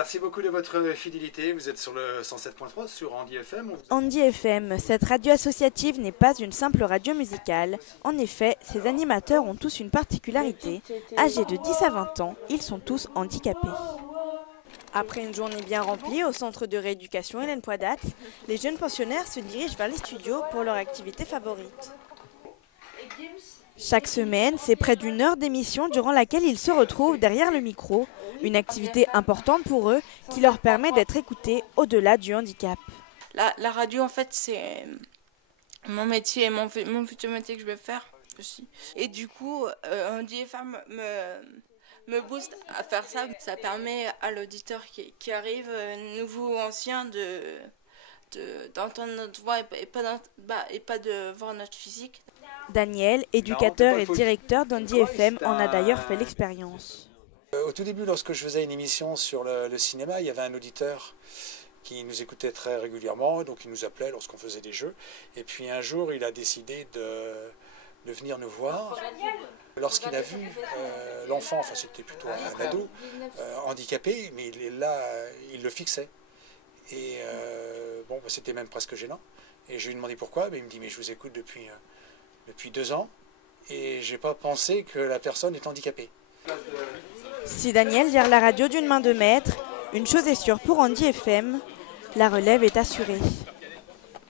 Merci beaucoup de votre fidélité. Vous êtes sur le 107.3 sur Andy FM. Andy FM, cette radio associative n'est pas une simple radio musicale. En effet, ses animateurs ont tous une particularité. Âgés de 10 à 20 ans, ils sont tous handicapés. Après une journée bien remplie au centre de rééducation Hélène Poidat, les jeunes pensionnaires se dirigent vers les studios pour leur activité favorite. Chaque semaine, c'est près d'une heure d'émission durant laquelle ils se retrouvent derrière le micro, une activité importante pour eux qui leur permet d'être écoutés au-delà du handicap. La radio, en fait, c'est mon métier, mon futur métier que je vais faire aussi. Et du coup, Andy FM me booste à faire ça. Ça permet à l'auditeur qui arrive, nouveau ou ancien, d'entendre notre voix et pas de voir notre physique. Daniel, éducateur et directeur d'Andy FM, en a d'ailleurs fait l'expérience. Au tout début, lorsque je faisais une émission sur le cinéma, il y avait un auditeur qui nous écoutait très régulièrement, donc il nous appelait lorsqu'on faisait des jeux. Et puis un jour, il a décidé de venir nous voir. Lorsqu'il a vu l'enfant, enfin c'était plutôt un ado, handicapé, mais il le fixait. Et c'était même presque gênant. Et je lui ai demandé pourquoi, mais il me dit, mais je vous écoute depuis 2 ans, et j'ai pas pensé que la personne est handicapée. Si Daniel gère la radio d'une main de maître, une chose est sûre pour Andy FM, la relève est assurée.